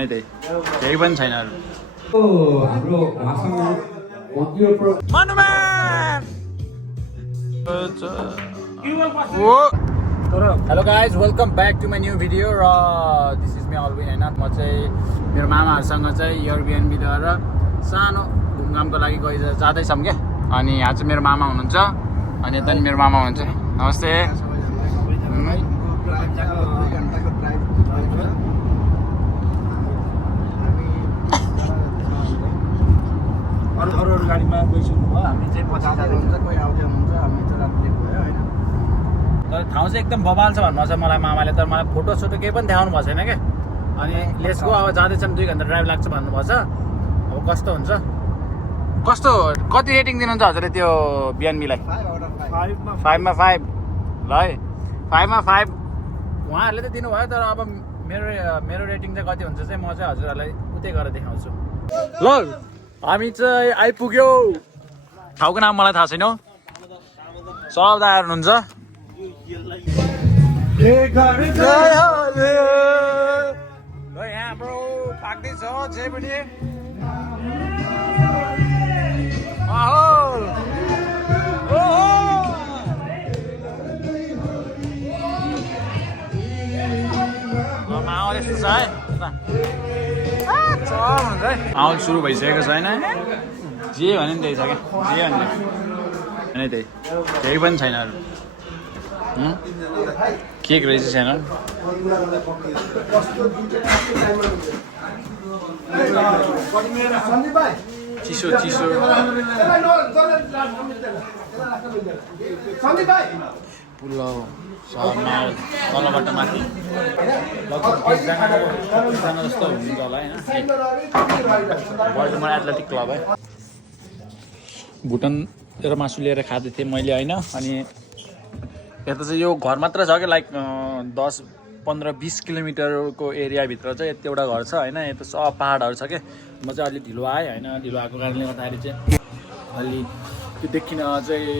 होइन त्यही केही पनि छैन अरू hello guys welcome back to my new video र दिस इज मी अलविन होइन म चाहिँ मेरो मामाहरूसँग चाहिँ एयरबिएनबी लिएर सानो घुमघामको लागि जाँदैछौँ क्या अनि यहाँ चाहिँ मेरो मामा हुनुहुन्छ अनि यता नि मेरो मामा हुनुहुन्छ नमस्ते अरू गाडीमा गइसक्नु भयो हामी चाहिँ पछि हुन्छ कोही आउँदै हुनुहुन्छ हामी चाहिँ रात लेट भयो होइन तर ठाउँ चाहिँ एकदम बबाल छ भन्नुभएको छ मलाई मामाले तर मलाई फोटो सोटो केही पनि देखाउनु भएको छैन क्या अनि लेट्सको अब जाँदैछौँ 2 घन्टा ड्राइभ लाग्छ भन्नुभएको छ अब कस्तो हुन्छ कस्तो कति रेटिङ दिनुहुन्छ हजुरले त्यो बिएनबीलाई 5 मा 5 ल है 5 मा 5 उहाँहरूले त दिनुभयो तर अब मेरो रेटिङ चाहिँ कति हुन्छ चाहिँ म चाहिँ हजुरहरूलाई उतै गरेर देखाउँछु ल हामी चाहिँ आइपुग्यो ठाउँको नाम मलाई थाहा छैन सब दाइहरू हुनुहुन्छ यहाँ ब्रो पाक्दैछ जे पनि माहौल यस्तो छ है माहौल सुरु भइसकेको छ होइन जे भने नि त्यही छ क्या जे भने होइन त्यही केही पनि छैन अरू केक रहेछ छैन चिसो चिसो पुलाउ तलबाट माथि लगभग 1 जना जस्तो हुन्छ होला होइन बल्टिमोर एथलेटिक क्लब है भुटान र मासु लिएर खाँदै थिएँ मैले होइन अनि यता चाहिँ यो घर मात्र छ क्या लाइक 10-15-20 किलोमिटरको एरियाभित्र चाहिँ यतिवटा घर छ होइन यता सब पाहाडहरू छ क्या म चाहिँ अलि ढिलो आएँ होइन ढिलो आएको कारणले गर्दाखेरि चाहिँ अलि त्यो देखिन चाहिँ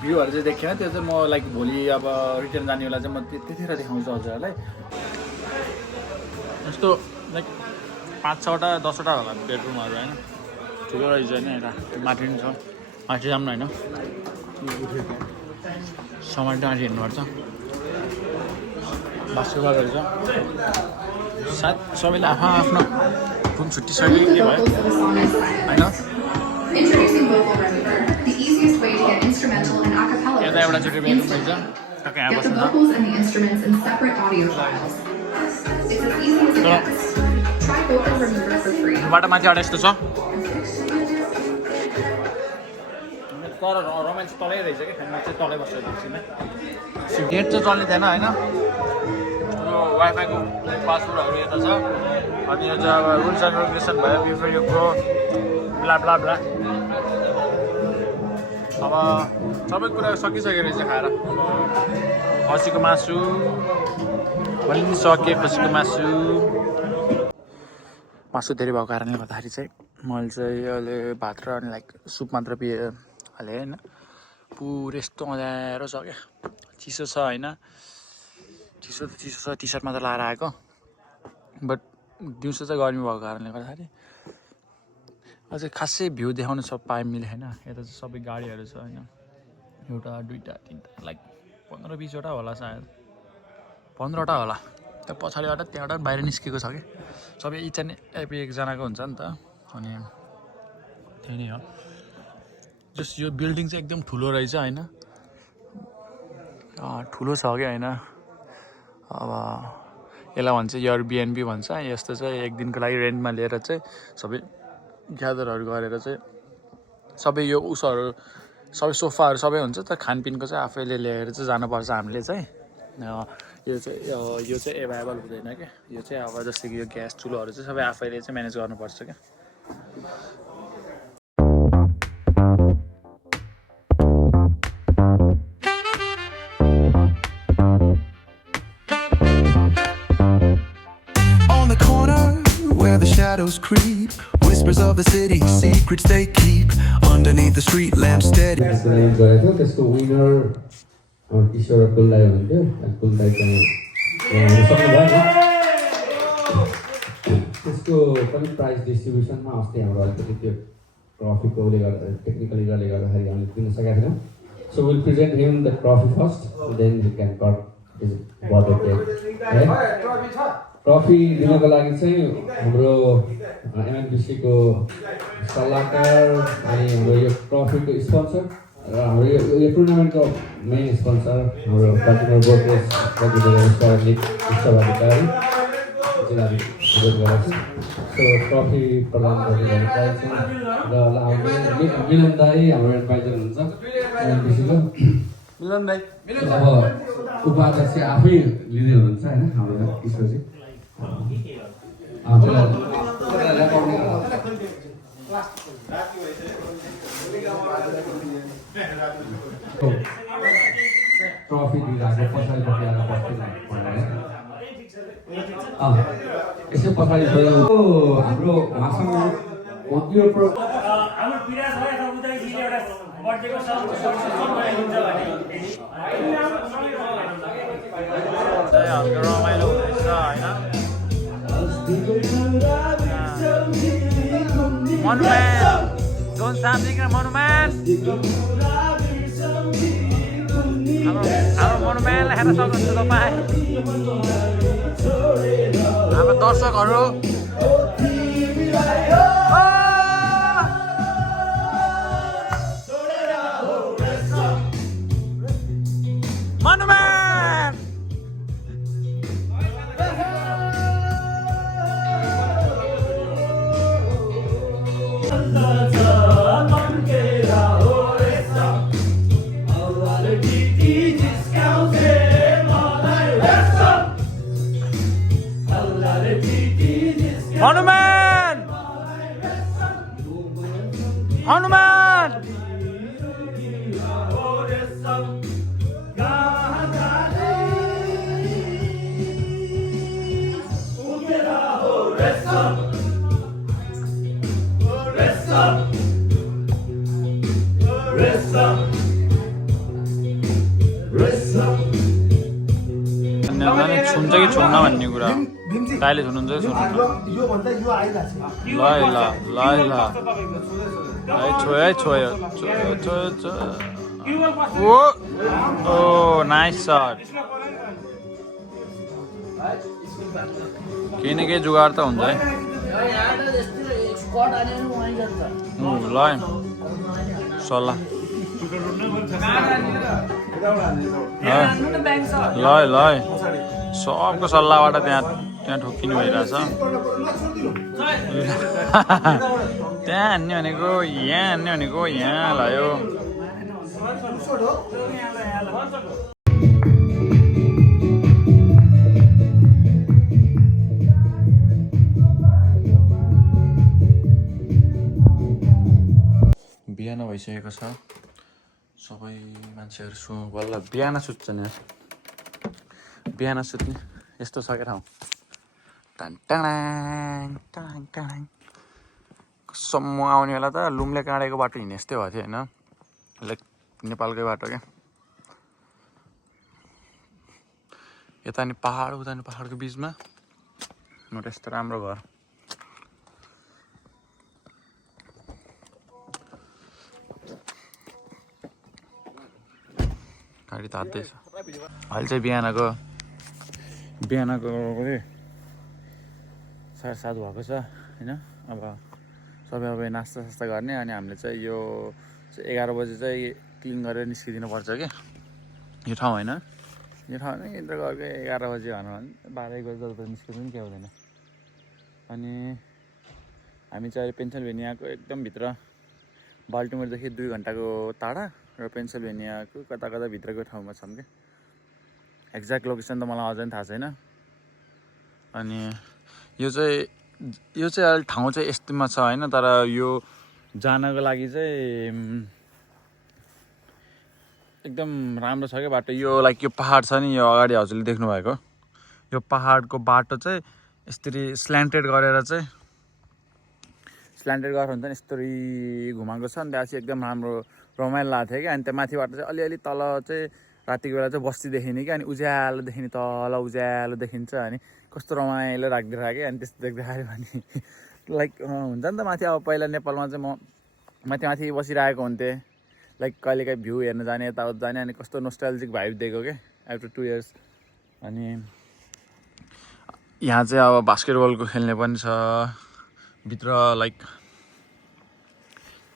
भ्यूहरू चाहिँ देखिनँ त्यो चाहिँ म लाइक भोलि अब रिटर्न जाने बेला चाहिँ म त्यतिखेर देखाउँछु हजुरहरूलाई यस्तो लाइक 5-6वटा 10वटा होला बेडरुमहरू होइन ठुलो रहेछ होइन यता माथि पनि छ माथि जाऊँ न होइन समाट डाँडी हेर्नुपर्छ बास्केटबल रहेछ सायद सबैले आफ्नो घुम छुट्टिसक्यो के भयो होइन यता एउटा छुट्टी बेडरुम रहेछ टक्कै यहाँ बस्नु बाटो माथि एउटा यस्तो छ तर रोमान्स तलै रहेछ क्या म चाहिँ तलै बसेको छुइनँ नेट चाहिँ चल्ने थिएन होइन यो वाइफाईको पासवर्डहरू यता छ अनि यो चाहिँ अब रुल्स एन्ड रेगुलेसन भयो बिफोर यो प्रो ब्ला ब्ला ब्ला अब सबै कुरा सकिसकेको रहेछ खाएर खसीको मासु पनि सके खसीको मासु धेरै भएको कारणले गर्दाखेरि चाहिँ मैले चाहिँ अहिले भात र अनि लाइक सुप मात्र हालेँ होइन पुरै यस्तो मजारो छ क्या चिसो छ होइन चिसो त चिसो छ टी सर्ट मात्र लाएर आएको बट दिउँसो चाहिँ गर्मी भएको कारणले गर्दाखेरि अझै खासै भ्यू देखाउनु मिलेन यता चाहिँ सबै गाडीहरू छ होइन 1 2 3 लाइक 15-20वटा होला सायद 15वटा होला त्यो पछाडिबाट त्यहाँबाट बाहिर निस्केको छ कि सबै इच एन्ड एभ्री एकजनाको हुन्छ नि त अनि त्यही नै हो जस यो बिल्डिङ चाहिँ एकदम ठुलो रहेछ होइन ठुलो छ क्या होइन अब यसलाई भन्छ एयरबिएनबी भन्छ यस्तो चाहिँ 1 दिनको लागि रेन्टमा लिएर चाहिँ सबै ग्यादरहरू गरेर चाहिँ सबै यो उसहरू सबै सोफाहरू सबै हुन्छ त खानपिनको चाहिँ आफैले ल्याएर चाहिँ जानुपर्छ हामीले चाहिँ यो चाहिँ एभाइलेबल हुँदैन क्या यो चाहिँ अब जस्तै कि यो ग्यास चुलोहरू चाहिँ सबै आफैले चाहिँ म्यानेज गर्नुपर्छ क्या Shadows creep, whispers of the city, secrets they keep underneath the street lamp steady. त्यसको विनर ईश्वर कुलदाई हुन्थ्यो कुलदाई चाहिँ सक्नु भयो नि पनि प्राइज डिस्ट्रिब्युसनमा अस्ति हाम्रो अलिकति त्यो ट्रफीको उसले गर्दा टेक्निकल इरले गर्दाखेरि हामीले दिन सकेका थिएनौँ so will present him the trophy first then we can cut his birthday cake है ट्रफी दिनको लागि चाहिँ हाम्रो एमएनबिसीको सल्लाहकार अनि हाम्रो यो ट्रफीको स्पोन्सर र हाम्रो यो टुर्नामेन्टको मेन स्पोन्सर हाम्रो कन्ज्युमर बोर्डको उत्तराधिकारी जिल्लाले अनुरोध गरेको छु सो ट्रफी प्रदान गरिरहेको र मिलन दाई हाम्रो एडभाइजर हुनुहुन्छ एमएनबिसीको मिलन भाइ अब उपाध्यक्ष आफै लिँदै हुनुहुन्छ होइन हाम्रो ईश्वरजी ट्रफी दिइरहेको पछाडिपट्टि आएर बस्नु यसो पछाडि हाम्रो उहाँसँग यो हल्का रमाइलो हुँदैछ होइन मोनुमेन्ट डोन सामथिङ मोनुमेन्ट हाम्रो मोनुमेन्टलाई हेर्न सक्नुहुन्छ तपाईँ हाम्रो दर्शकहरू मोनुमेन्ट हनुमान हनुमान छुन्छ कि छुन्न भन्ने कुरा दाइले छुनुहुन्छ कि छुनुहुन्छ ल ल ल ल छोयो छोयो छोयो छोयो छोयो ओ नाइस सट केही न केही जुगाड त हुन्छ है ल सल्लाह ल ल सबको सल्लाहबाट त्यहाँ ठोकिनु भइरहेछ त्यहाँ हान्ने भनेको यहाँ हान्ने भनेको यहाँ लायो बिहान भइसकेको छ सबै मान्छेहरू बल्ल बिहान सुत्छन् यार बिहान सुत्ने यस्तो छ क्या ठाउँ कसम्म आउने बेला त लुम्ले काँडेको बाटो हिँड्ने जस्तै भएको थियो होइन लाइक नेपालकै बाटो क्या यता नि पहाड उता नि पहाडको बिचमा नट यस्तो राम्रो घर गाडी तात्दैछ अहिले चाहिँ बिहानको 7:30 भएको छ होइन अब सबै अब नास्ता सास्ता गर्ने अनि हामीले चाहिँ यो 11 बजे चाहिँ क्लिन गरेर निस्किदिनु पर्छ कि यो ठाउँ होइन यो ठाउँ होइन यता घरकै 11 बजे भनौँ भने 12 बजे जति निस्किनु पनि केही हुँदैन अनि हामी चाहिँ पेन्सिल्भेनियाको एकदम भित्र बाल्टिमोरदेखि 2 घन्टाको टाढा र पेन्सिल्भेनियाको कता कता भित्रको ठाउँमा छौँ क्या एक्ज्याक्ट लोकेसन त मलाई अझै थाहा छैन अनि यो चाहिँ अहिले ठाउँ चाहिँ यस्तोमा छ होइन तर यो जानको लागि चाहिँ एकदम राम्रो छ क्या बाटो यो लाइक यो पहाड छ नि यो अगाडि हजुरले देख्नुभएको यो पहाडको बाटो चाहिँ यसरी स्ल्यान्टेड गरेर चाहिँ स्ल्यान्टेड गरेर हुन्छ नि यस्तरी घुमाएको छ अनि त्यहाँ चाहिँ एकदम राम्रो रमाइलो लागेको थियो क्या अनि त्यहाँ माथिबाट चाहिँ अलिअलि तल चाहिँ रातिको बेला चाहिँ बस्ती देखिने क्या अनि उज्यालो देखिने तल उज्यालो देखिन्छ अनि कस्तो रमाइलो राखिदिएर क्या अनि त्यस्तो देख्दाखेरि पनि लाइक हुन्छ नि त माथि अब पहिला नेपालमा चाहिँ म माथि बसिरहेको हुन्थेँ लाइक कहिलेकाहीँ भ्यू हेर्न जाने यताउता जाने अनि कस्तो नोस्टाल्जिक भाइब दिएको क्या आफ्टर 2 इयर्स। अनि यहाँ चाहिँ अब बास्केटबलको खेल्ने पनि छ भित्र लाइक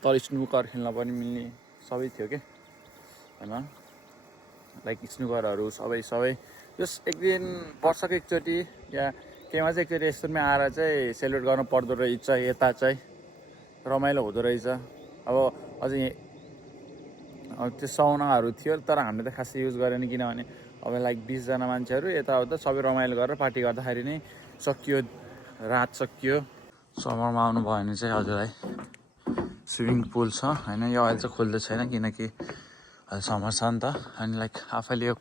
तर स्नुकर खेल्न पनि मिल्ने सबै थियो क्या होइन लाइक स्नुकरहरू सबै जस एक दिन वर्षको एकचोटि या केहीमा चाहिँ एकचोटि यस्तोमा आएर चाहिँ सेलिब्रेट गर्नु पर्दो रहेछ यता चाहिँ रमाइलो हुँदो रहेछ। अब अझै अब त्यो साउनाहरू थियो तर हामीले त खासै युज गरेन किनभने अब लाइक 20 जना मान्छेहरू यताउता सबै रमाइलो गरेर पार्टी गर्दाखेरि नै सकियो रात सकियो। समरमा आउनुभयो भने चाहिँ हजुरलाई स्विमिङ पुल छ होइन यो अहिले चाहिँ खोल्दै छैन किनकि अहिले समर छ नि त अनि लाइक आफैले यो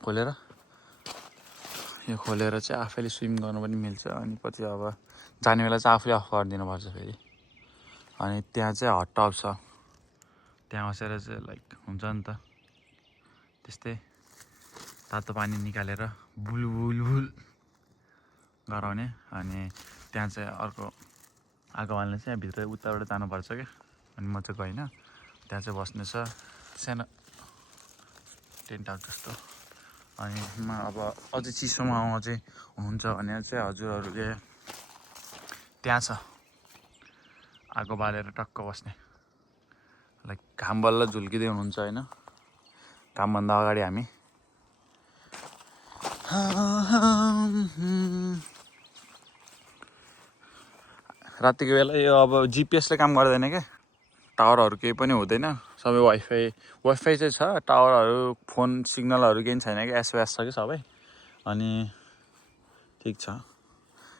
खोलेर चाहिँ आफैले स्विम गर्नु पनि मिल्छ। अनि पछि अब जाने बेला चाहिँ आफूले अफ गरिदिनुपर्छ फेरि। अनि त्यहाँ चाहिँ हट टब छ त्यहाँ बसेर चाहिँ लाइक हुन्छ नि त त्यस्तै तातो पानी निकालेर बुलबुल गराउने। अनि त्यहाँ चाहिँ अर्को आगो बाल्ने चाहिँ यहाँ भित्र उताबाट जानुपर्छ क्या अनि म चाहिँ गइनँ त्यहाँ चाहिँ बस्ने छ सानो टेन्ट हाउस जस्तो। अनि म अब अझै चिसोमा आउनु चाहिँ हुनुहुन्छ भने चाहिँ हजुरहरूले त्यहाँ छ आगो बालेर टक्क बस्ने लाइक घाम बल्ल झुल्किँदै हुनुहुन्छ होइन घामभन्दा अगाडि हामी रातिको बेला यो अब जिपिएसले काम गर्दैन क्या टावरहरू केही पनि हुँदैन सबै वाइफाई चाहिँ छ टावरहरू फोन सिग्नलहरू केही छैन कि एसओएस छ कि सबै। अनि ठिक छ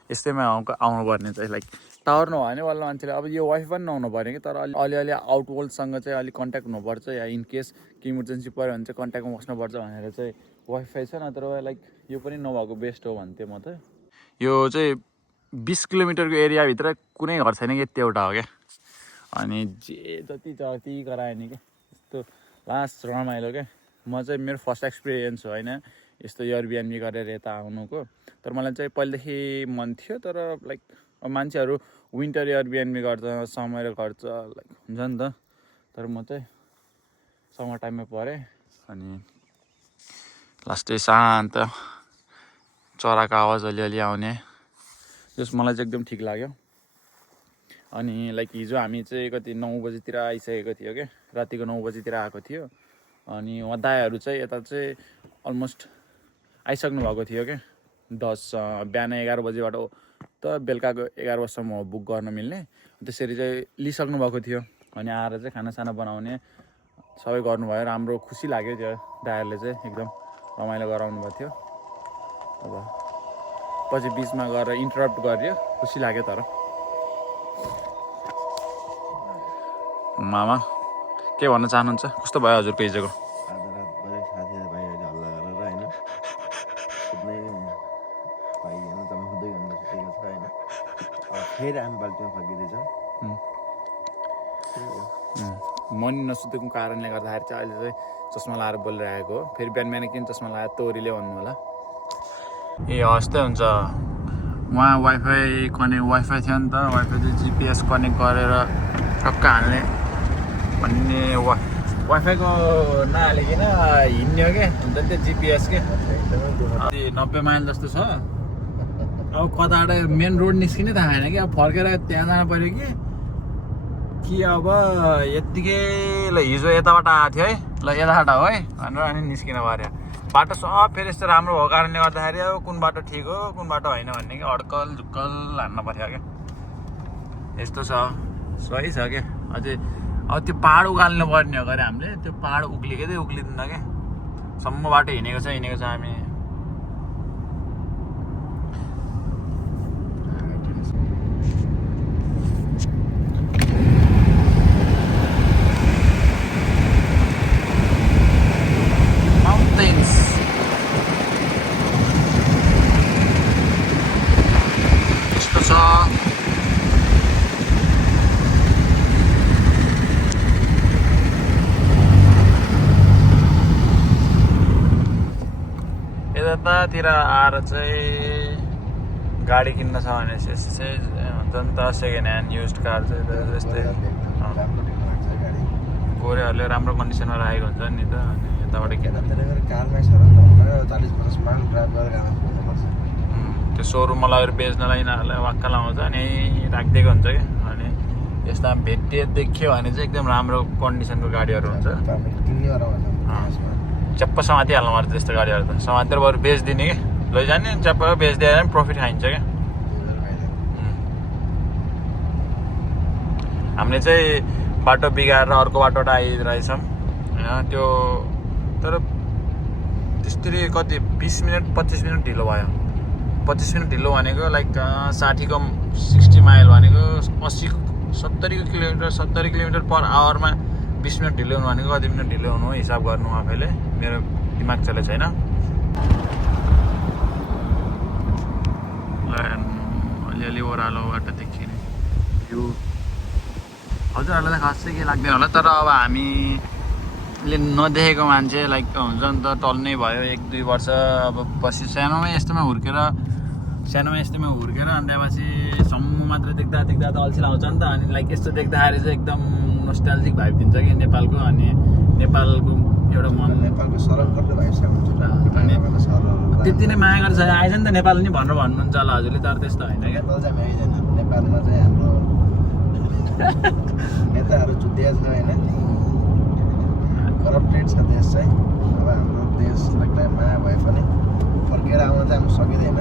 यस्तैमा आउनुपर्ने चाहिँ लाइक टावर नभयो भने वाला मान्छेले अब यो वाइफाई पनि नहुनु पऱ्यो कि तर अलिअलि आउटवर्ल्डसँग चाहिँ अलिक कन्ट्याक्ट हुनुपर्छ या इनकेस केही इमर्जेन्सी पऱ्यो भने चाहिँ कन्ट्याक्टमा बस्नुपर्छ भनेर चाहिँ वाइफाई छ नत्र लाइक यो पनि नभएको बेस्ट हो भन्थेँ म त। यो चाहिँ 20 किलोमिटरको एरियाभित्र कुनै घर छैन कि यति एउटा हो क्या अनि जे जति गरायो नि क्या यस्तो लास्ट रमाइलो क्या। म चाहिँ मेरो फर्स्ट एक्सपिरियन्स हो होइन यस्तो एयरबिएनबी गरेर यता आउनुको तर मलाई चाहिँ पहिलेदेखि मन थियो तर लाइक मान्छेहरू विन्टर एयरबिएनबी गर्छ समर गर्छ लाइक हुन्छ नि त तर म चाहिँ समर टाइममा परेँ अनि लास्टै शान्त चराको आवाज अलिअलि आउने जस मलाई चाहिँ एकदम ठिक लाग्यो। अनि लाइक हिजो हामी चाहिँ कति 9 बजीतिर आइसकेको थियो क्या रातिको 9 बजीतिर आएको थियो अनि उहाँ दायाहरू चाहिँ यता चाहिँ अलमोस्ट आइसक्नु भएको थियो क्या बिहान 11 बजीबाट त बेलुकाको 11 बजीसम्म बुक गर्न मिल्ने त्यसरी चाहिँ लिइसक्नु भएको थियो। अनि आएर चाहिँ खानासाना बनाउने सबै गर्नुभयो राम्रो खुसी लाग्यो त्यो दायाहरूले चाहिँ एकदम रमाइलो गराउनु भएको थियो। अब पछि बिचमा गएर इन्टरप्ट गरियो खुसी लाग्यो तर मामा के भन्न चाहनुहुन्छ कस्तो भयो हजुरको हिजोको आज रातभरि साथीहरू भाइहरूले हल्ला गरेर होइन सुत्नै पाइएन जम्मा 2 घन्टा सुतेको छ होइन फेरि हामी बाल्टीमा फर्किँदैछौँ। म नि नसुतेको कारणले गर्दाखेरि चाहिँ अहिले चाहिँ चस्मा लाएर बोलिरहेको हो फेरि बिहान किन चस्मा लाएर तोरीले भन्नु होला। ए हस्तै हुन्छ उहाँ वाइफाई थियो नि त वाइफाई चाहिँ जिपिएस कनेक्ट गरेर टक्क हाल्ने भन्ने वाइफाईको नहालिकन हिँड्ने हो क्या हुन्छ नि त्यो जिपिएस के 90 माइल जस्तो छ अब कताबाट मेन रोड निस्किनै थाहा छैन कि अब फर्केर त्यहाँ जानु पऱ्यो कि अब यत्तिकै ल हिजो यताबाट आएको थियो है ल यताबाट हो है भनेर अनि निस्किन पऱ्यो बाटो सब फेरि यस्तो राम्रो भएको कारणले गर्दाखेरि अब कुन बाटो ठिक हो कुन बाटो होइन भन्ने कि अड्कल झुक्कल हान्न पऱ्यो क्या यस्तो छ सही छ क्या। अझै अब त्यो पहाड उकाल्नु पर्ने हो गरे हामीले त्यो पहाड उक्लिँदै उक्लिँदैन क्या सम्म बाटो हिँडेको छ हामी यतातिर आएर चाहिँ गाडी किन्न छ भने चाहिँ हुन्छ नि त सेकेन्ड ह्यान्ड युज कार चाहिँ त्यस्तै राम्रो देख्नु लाग्छ गाडी गोरेहरूले राम्रो कन्डिसनमा राखेको हुन्छ नि त अनि यताबाट किन त्यसले गर्दा कारमै छ र नि त 40-50 माइल ड्राइभ गरेर गाडी कुदाउनुपर्छ त्यो सोरुममा लगेर बेच्नलाई यिनीहरूलाई वाक्क लाउँछ अनि राखिदिएको हुन्छ कि अनि यस्ता भेटिए देख्यो भने चाहिँ एकदम राम्रो कन्डिसनको गाडीहरू हुन्छ किन्ने गराउँछ च्याप्प समातिहाल्नु पर्छ त्यस्तो गाडीहरू त समातेर बरु बेचिदिने कि लैजाने अनि च्याप्प बेचिदिएर पनि प्रफिट खाइन्छ क्या हामीले चाहिँ बाटो बिगाएर अर्को बाटोबाट आइरहेछौँ होइन त्यो तर त्यस्तरी कति 20 मिनट 25 मिनट ढिलो भयो 25 मिनट ढिलो भनेको लाइक 60 को 60 माइल भनेको 70 किलोमिटर पर आवरमा 20 मिनट ढिलो हुनु भनेको कति मिनट ढिलो हुनु हिसाब गर्नु आफैले मेरो दिमाग चलेको छैन अलिअलि ओह्रालोबाट देखिने भ्यू हजुरहरूलाई त खासै के लाग्दैन होला तर अब हामीले नदेखेको मान्छे लाइक हुन्छ नि त टल्नै भयो 1-2 वर्ष अब पछि सानोमा यस्तोमा हुर्केर अनि त्यसपछि सम्म मात्र देख्दा त अल्छी लाउँछ नि त अनि लाइक यस्तो देख्दाखेरि चाहिँ एकदम नोस्टाल्जिक भाइब दिन्छ कि नेपालको अनि नेपालको एउटा मन नेपालको सरल गर्दै भाइसँग अनि त्यति नै माया गर्छ आएछ नि त नेपाल नि भनेर भन्नुहुन्छ होला हजुरले तर त्यस्तो होइन क्या नेपाल चाहिँ आइदैन नेपालमा चाहिँ हाम्रो नेताहरू जुटिया छ होइन करप्टेड छ देश चाहिँ अब हाम्रो देशलाई माया भए पनि फर्केर आउन चाहिँ हामी सकिँदैन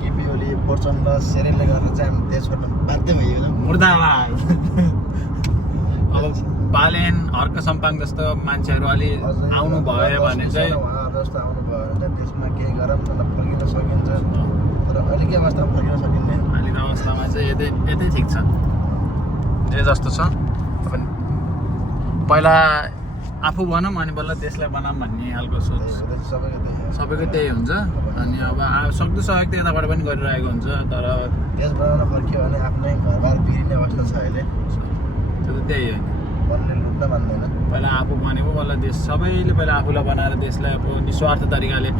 केपी ओली प्रचण्ड सेरेनले गर्दा चाहिँ हामी देश छोड्न बाध्य भइयो मुर्दाबाद अब बालेन हर्क सम्पाङ जस्तो मान्छेहरू अलि आउनु भयो भने चाहिँ उहाँहरू जस्तो आउनु भयो भने चाहिँ देशमा केही गरौँ न फर्किन सकिन्छ तर अहिलेकै अवस्थामा फर्किन सकिँदैन अहिलेको अवस्थामा चाहिँ यतै ठिक छ जे जस्तो छ अब पहिला आफू बनाऊँ अनि बल्ल देशलाई बनाऊँ भन्ने खालको सोच सबैको त्यही हुन्छ अनि अब सक्दो सहयोग त यताबाट पनि गरिरहेको हुन्छ तर देश बनाउन फर्कियो भने आफ्नै घरबार पिरिने अवस्था छ अहिले त्यो त त्यही हो बनले लुट्न मान्दैन पहिला आफू बनेको बल्ल देश सबैले पहिला आफूलाई बनाएर देशलाई अब निस्वार्थ तरिकाले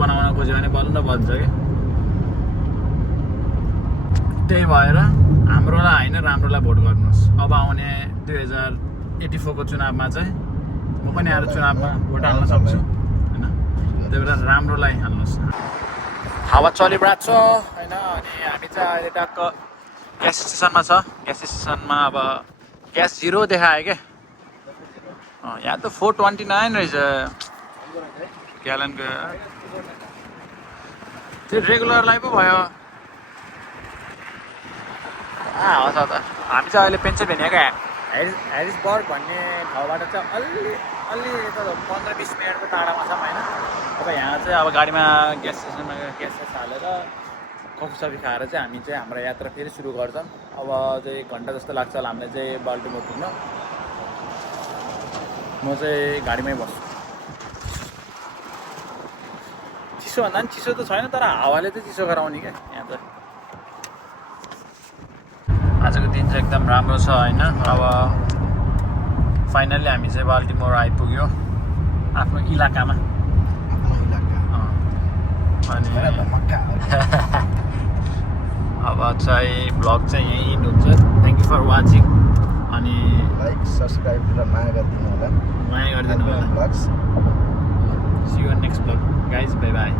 बनाउन खोज्यो भने बल्ल बन्छ क्या त्यही भएर हाम्रोलाई होइन राम्रोलाई भोट गर्नुहोस् अब आउने 2084 को चुनावमा चाहिँ म पनि आएर चुनावमा भोट हाल्न सक्छु होइन त्यही भएर राम्रोलाई हाल्नुहोस् हावा चलिरहेको छ होइन अनि हामी चाहिँ अहिले टक्क ग्यास स्टेसनमा छ ग्यास स्टेसनमा अब ग्यास 0 देखायो क्या यहाँ त 429 रहेछ ग्यालनको त्यो रेगुलरलाई पो भयो हस् त हामी चाहिँ अहिले पेन्सिलभेनियाको ह्यारिसबर्ग भन्ने ठाउँबाट चाहिँ अलि 15-20 मिनटको टाढामा छौँ होइन अब यहाँ चाहिँ अब गाडीमा ग्यास स्टेसनमा ग्यास हालेर कफी खाएर चाहिँ हामी चाहिँ हाम्रो यात्रा फेरि सुरु गर्छौँ अब चाहिँ 1 घन्टा जस्तो लाग्छ होला हामीलाई चाहिँ बाल्टिमोर पुग्न म चाहिँ गाडीमै बस्छु चिसो भन्दा पनि चिसो त छैन तर हावाले चाहिँ चिसो गराउने क्या यहाँ त आजको दिन चाहिँ एकदम राम्रो छ होइन अब फाइनल्ली हामी चाहिँ बाल्टिमोर आइपुग्यो आफ्नो इलाकामा अनि अब चाहिँ भ्लग चाहिँ यहीँ इन्ड हुन्छ थ्याङ्क यू फर वाचिङ अनि लाइक सब्सक्राइब र माया गरिदिनु होला see you next vlog guys bye by